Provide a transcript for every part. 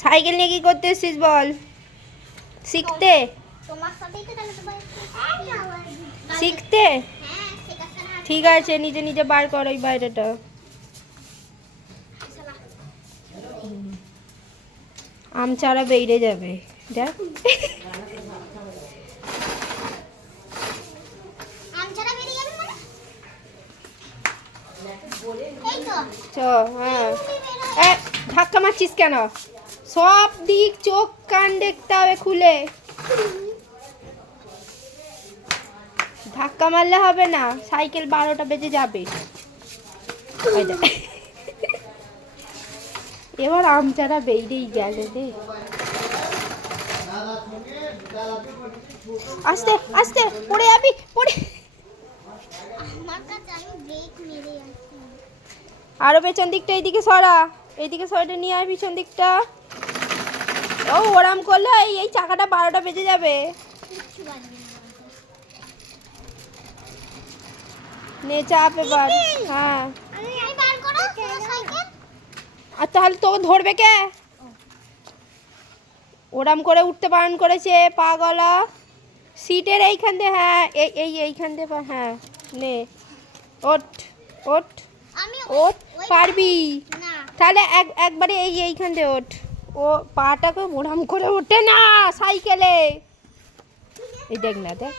Cycle নিয়ে কি করতে এসেছিস বল? শিখতে? শিখতে? ঠিক আছে, নিজে নিজে বার কর ওই বাইরেটা। আম চারা বেরিয়ে যাবে দেখ। হ্যাঁ, ধাক্কা মারছিস কেন? সব দিক চোখ কান দেখতে হবে খুলে। ধাক্কা মারলে হবে না, সাইকেল 12টা বেজে যাবে। এবার আম চারা বেরিয়েই গেল রে। আস্তে আস্তে, পড়ে যাবি পড়ে। আরো পেছন দিকটা এইদিকে সরা, এইদিকে সরে নিয়ে আয় পিছন দিকটা। ও ওরাম করলে এই চাকাটা 12টা বেজে যাবে। নে চাপ এবার। হ্যাঁ, আর তাহলে তোকে ধরবে কে? ওরাম করে উঠতে বারণ করেছে, পা গলা সিটের এইখান দিয়ে। হ্যাঁ, এইখান দিয়ে। হ্যাঁ নে, ওঠ ওঠ ওঠ, পারবি তাহলে একবারে এইখান দিয়ে ওঠ। ও পাটাকে ওরাম করে ওঠে না সাইকেলে। এই দেখ না, দেখ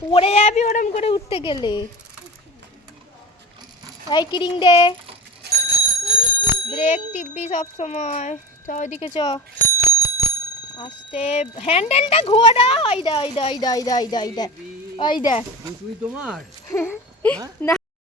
পড়ে যাবি ওরম করে উঠতে গেলে। এই কিরিং দে, ব্রেক টিপবি সব সময়। চ ওইদিকে চ, আস্তে হ্যান্ডেলটা ঘোরা। ওই দা ওই দা ওই দা ওই দা ওই দা ওই দা। তোমার না।